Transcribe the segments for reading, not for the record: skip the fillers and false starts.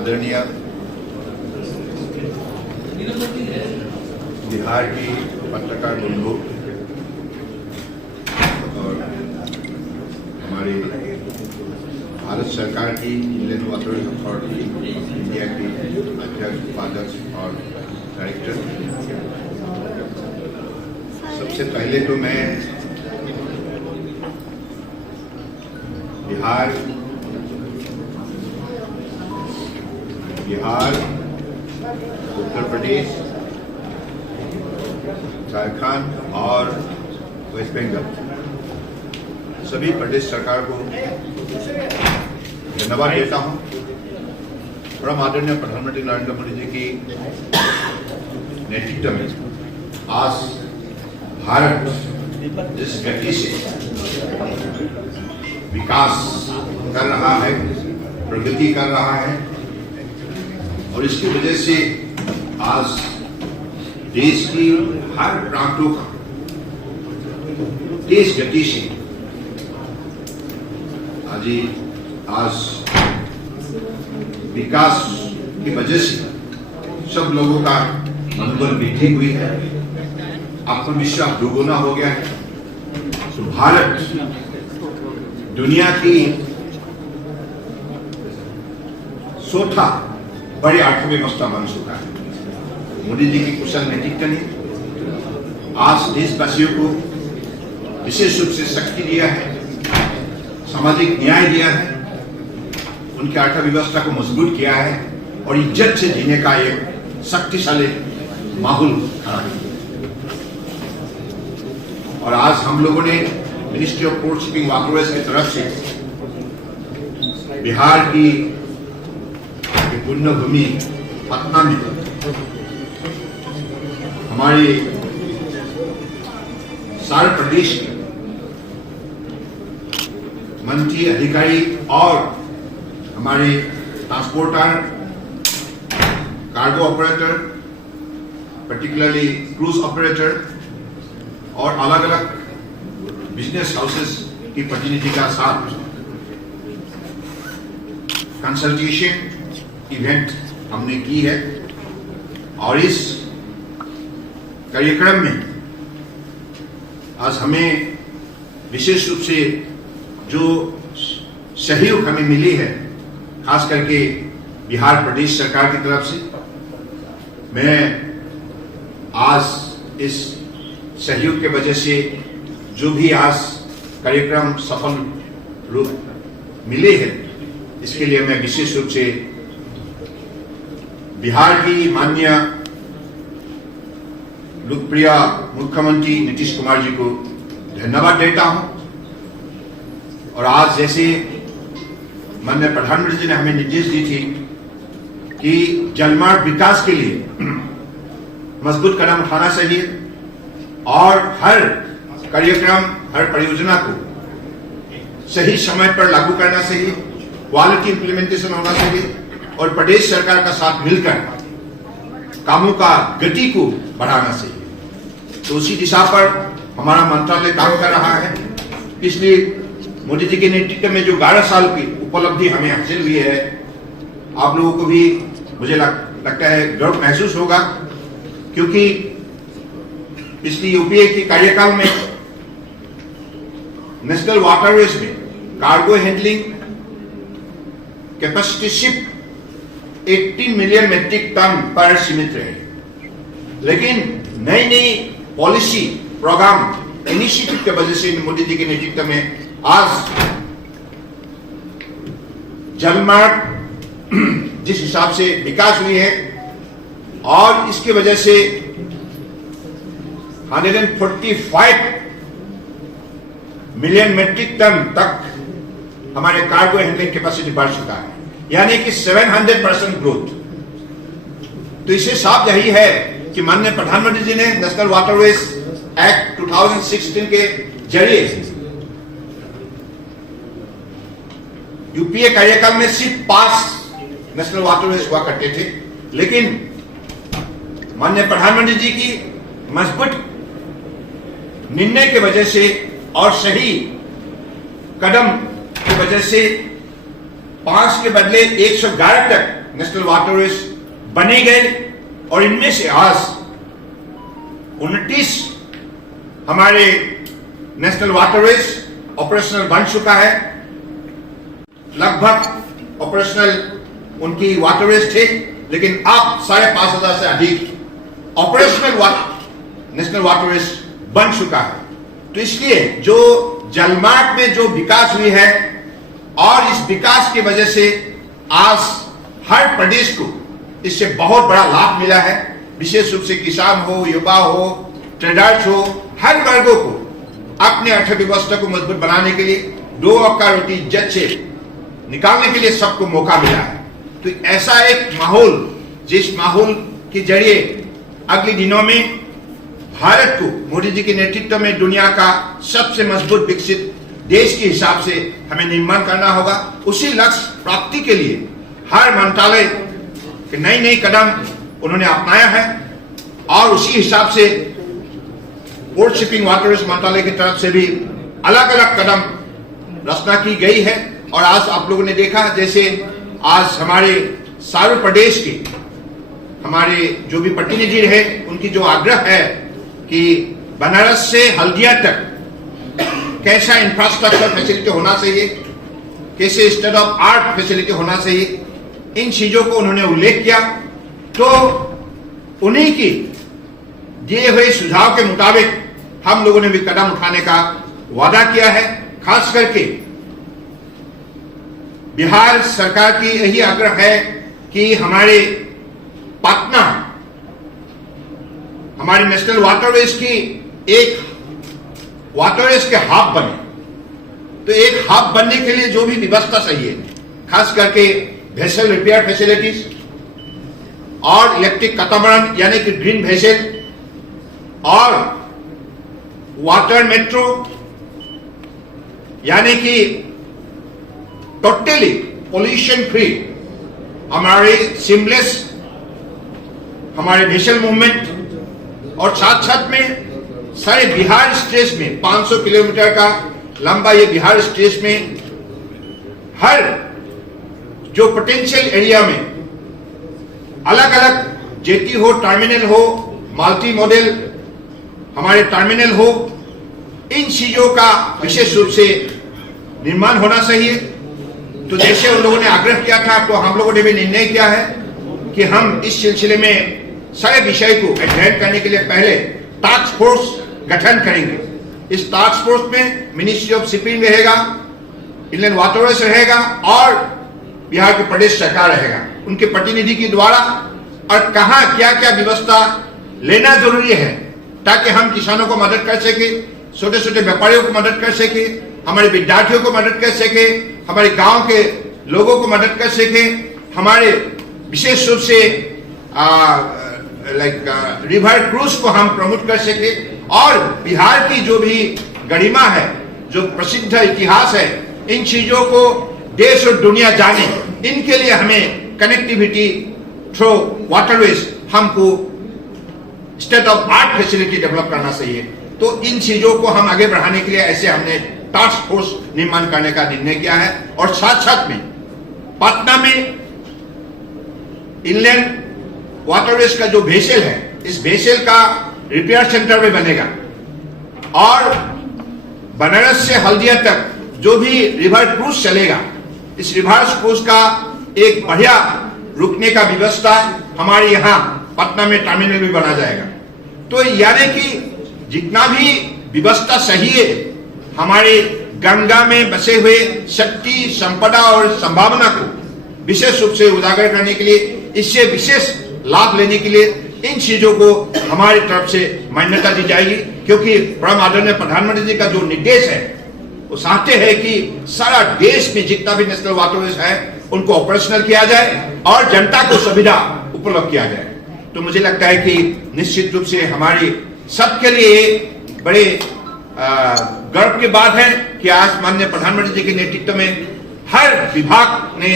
आदरणीय बिहार की पत्रकार बंधु और हमारी भारत सरकार की इंडियन वाटर अथॉरिटी इंडिया की अध्यक्ष, उपाध्यक्ष और डायरेक्टर, सबसे पहले तो मैं बिहार, उत्तर प्रदेश, झारखंड और वेस्ट बंगाल सभी प्रदेश सरकार को धन्यवाद देता हूं। परम आदरणीय प्रधानमंत्री नरेंद्र मोदी जी की नेतृत्व में आज भारत जिस गति से विकास कर रहा है, प्रगति कर रहा है, और इसकी वजह से आज देश की हर प्रांतों का तेज गति से आज विकास की वजह से सब लोगों का मनोबल वृद्धि हुई है, आत्मविश्वास दोगुना हो गया है। तो भारत दुनिया की चौथा बड़ी अर्थव्यवस्था बन चुका है। मोदी जी की कुशल नेतृत्व ने आज देशवासियों को विशेष रूप से शक्ति दिया है, सामाजिक न्याय दिया है, उनकी अर्थव्यवस्था को मजबूत किया है और इज्जत से जीने का एक शक्तिशाली माहौल खड़ा किया। और आज हम लोगों ने ministry of port shipping waterways की तरफ से बिहार की पुण्यभूमि पटना में हमारे सारे प्रदेश के मंत्री, अधिकारी और हमारे transporter, cargo operator, particularly cruise operator और अलग अलग बिजनेस हाउसेस की प्रतिनिधि का साथ कंसल्टेशन इवेंट हमने की है। और इस कार्यक्रम में आज हमें विशेष रूप से जो सहयोग हमें मिली है, खास करके बिहार प्रदेश सरकार की तरफ से, मैं आज इस सहयोग के वजह से जो भी आज कार्यक्रम सफल रूप मिले हैं, इसके लिए मैं विशेष रूप से बिहार की माननीय लोकप्रिय मुख्यमंत्री नीतीश कुमार जी को धन्यवाद देता हूं। और आज जैसे माननीय प्रधानमंत्री जी ने हमें निर्देश दी थी कि जलमार्ग विकास के लिए मजबूत कदम उठाना चाहिए और हर कार्यक्रम, हर परियोजना को सही समय पर लागू करना चाहिए, क्वालिटी इंप्लीमेंटेशन होना चाहिए और प्रदेश सरकार का साथ मिलकर कामों का गति को बढ़ाना चाहिए। तो उसी दिशा पर हमारा मंत्रालय काम कर रहा है। इसलिए मोदी जी के नेतृत्व में जो 11 साल की उपलब्धि हमें हासिल हुई है, आप लोगों को भी मुझे लगता है गर्व महसूस होगा, क्योंकि पिछली यूपीए की कार्यकाल में नेशनल वाटरवेज में cargo handling capacity ship 18 million metric tonne पर सीमित रहे। लेकिन नई नई पॉलिसी, प्रोग्राम, इनिशिएटिव के वजह से मोदी जी के नेतृत्व में आज जलमार्ग जिस हिसाब से विकास हुई है और इसकी वजह से 145 मिलियन मेट्रिक टन तक हमारे कार्गो हैंडलिंग कैपेसिटी बढ़ चुका है, यानी कि 700% ग्रोथ। तो इससे साफ यही है कि माननीय प्रधानमंत्री जी ने नेशनल वाटरवेज एक्ट 2016 के जरिए यूपीए कार्यकाल में सिर्फ 5 नेशनल वाटरवेज हुआ करते थे, लेकिन माननीय प्रधानमंत्री जी की मजबूत निर्णय की वजह से और सही कदम की वजह से 5 के बदले 111 तक नेशनल वाटरवेज बने गए और इनमें से आज 29 हमारे नेशनल वाटरवेज ऑपरेशनल बन चुका है। लगभग ऑपरेशनल उनकी वाटरवेज थे, लेकिन अब 5,500 से अधिक ऑपरेशनल नेशनल वाटरवेज बन चुका है। तो इसलिए जो जलमार्ग में जो विकास हुई है और इस विकास की वजह से आज हर प्रदेश को इससे बहुत बड़ा लाभ मिला है। विशेष रूप से किसान हो, युवा हो, ट्रेडर्स हो, हर वर्गों को अपने अर्थव्यवस्था को मजबूत बनाने के लिए, दो वक्त का रोटी इज्जत से निकालने के लिए सबको मौका मिला है। तो ऐसा एक माहौल, जिस माहौल के जरिए अगले दिनों में भारत को मोदी जी के नेतृत्व में दुनिया का सबसे मजबूत विकसित देश के हिसाब से हमें निर्माण करना होगा। उसी लक्ष्य प्राप्ति के लिए हर मंत्रालय के नई कदम उन्होंने अपनाया है और उसी हिसाब से पोर्ट शिपिंग वाटरवेज मंत्रालय की तरफ से भी अलग अलग कदम रचना की गई है। और आज आप लोगों ने देखा जैसे आज हमारे सारे प्रदेश के हमारे जो भी प्रतिनिधि रहे, उनकी जो आग्रह है कि बनारस से हल्दिया तक कैसा इंफ्रास्ट्रक्चर फैसिलिटी होना चाहिए, कैसे स्टेट ऑफ आर्ट फैसिलिटी होना चाहिए, इन चीजों को उन्होंने उल्लेख किया। तो उन्हीं की दिए हुए सुझाव के मुताबिक हम लोगों ने भी कदम उठाने का वादा किया है। खास करके बिहार सरकार की यही आग्रह है कि हमारे पटना हमारी नेशनल वाटरवेज की एक वाटरवेज के हब बने। तो एक हब बनने के लिए जो भी व्यवस्था चाहिए, खास करके वेसल रिपेयर फैसिलिटीज और इलेक्ट्रिक कैटामरन यानी कि ग्रीन वेसल और वाटर मेट्रो यानी कि टोटली पोल्यूशन फ्री हमारे सीमलेस हमारे वेसल मूवमेंट और साथ साथ में सारे बिहार स्टेट में 500 किलोमीटर का लंबा ये बिहार स्टेट में हर जो पोटेंशियल एरिया में अलग अलग जेटी हो, टर्मिनल हो, मल्टी मॉडल हमारे टर्मिनल हो, इन चीजों का विशेष रूप से निर्माण होना चाहिए। तो जैसे उन लोगों ने आग्रह किया था, तो हम लोगों ने भी निर्णय किया है कि हम इस सिलसिले में सारे विषय को अध्ययन करने के लिए पहले टास्क फोर्स गठन करेंगे। इस टास्क फोर्स में मिनिस्ट्री ऑफ शिपिंग रहेगा, इनलैंड वाटरवेज रहेगा और बिहार के प्रदेश सरकार रहेगा, उनके प्रतिनिधि के द्वारा। और कहां क्या क्या व्यवस्था लेना जरूरी है ताकि हम किसानों को मदद कर सके, छोटे छोटे व्यापारियों को मदद कर सके, हमारे विद्यार्थियों को मदद कर सके, हमारे गांव के लोगों को मदद कर सके, हमारे विशेष रूप से रिवर क्रूज को हम प्रमोट कर सके और बिहार की जो भी गरिमा है, जो प्रसिद्ध इतिहास है, इन चीजों को देश और दुनिया जाने, इनके लिए हमें कनेक्टिविटी थ्रू वाटरवेज हमको state of art facility develop करना चाहिए। तो इन चीजों को हम आगे बढ़ाने के लिए ऐसे हमने टास्क फोर्स निर्माण करने का निर्णय किया है। और साथ साथ में पटना में इनलैंड वाटरवेज का जो वेसल है, इस वेसल का रिपेयर सेंटर भी बनेगा और बनारस से हल्दिया तक जो भी रिवर क्रूज चलेगा, इस रिवर क्रूज का एक बढ़िया रुकने का व्यवस्था हमारे यहाँ पटना में टर्मिनल भी बना जाएगा। तो यानी कि जितना भी व्यवस्था सही है, हमारे गंगा में बसे हुए शक्ति, संपदा और संभावना को विशेष रूप से उजागर करने के लिए, इससे विशेष लाभ लेने के लिए इन चीजों को हमारी तरफ से मान्यता दी जाएगी। क्योंकि परम आदरणीय प्रधानमंत्री जी का जो निर्देश है, वो चाहते हैं कि सारा देश में जितना भी नेशनल वाटरवेज है उनको ऑपरेशनल किया जाए और जनता को सुविधा उपलब्ध किया जाए। तो मुझे लगता है कि निश्चित रूप से हमारी सबके लिए बड़े गर्व की बात है कि आज माननीय प्रधानमंत्री जी के नेतृत्व में हर विभाग ने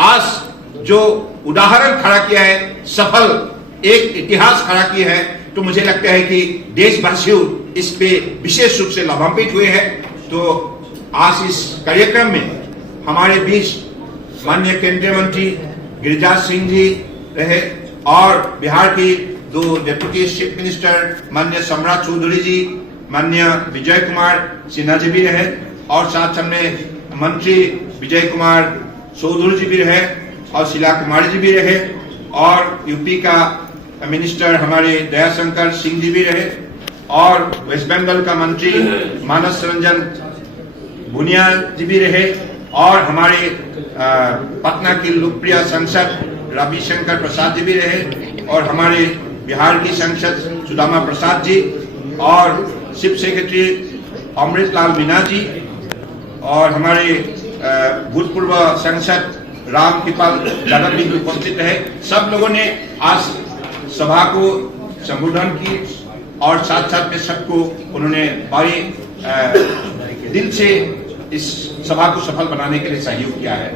आज जो उदाहरण खड़ा किया है, सफल एक इतिहास खड़ा किया है। तो मुझे लगता है कि देशवासियों इस पे विशेष रूप से लाभान्वित हुए हैं। तो आज इस कार्यक्रम में हमारे बीच माननीय केंद्रीय मंत्री गिरिराज सिंह जी रहे और बिहार की दो डिप्टी चीफ मिनिस्टर माननीय सम्राट चौधरी जी, माननीय विजय कुमार सिन्हा जी भी रहे और साथ में मंत्री विजय कुमार चौधरी जी भी रहे और शीला कुमारी जी भी रहे और यूपी का मिनिस्टर हमारे दयाशंकर सिंह जी भी रहे और वेस्ट बंगाल का मंत्री मानस रंजन बुनियाल जी भी रहे और हमारे पटना की लोकप्रिय सांसद रविशंकर प्रसाद जी भी रहे और हमारे बिहार की सांसद सुदामा प्रसाद जी और चीफ सेक्रेटरी अमृतलाल मीना जी और हमारे भूतपूर्व सांसद राम कृपाल यादव भी उपस्थित रहे। सब लोगों ने आज सभा को संबोधन की और साथ साथ में सबको उन्होंने बड़े दिल से इस सभा को सफल बनाने के लिए सहयोग किया है।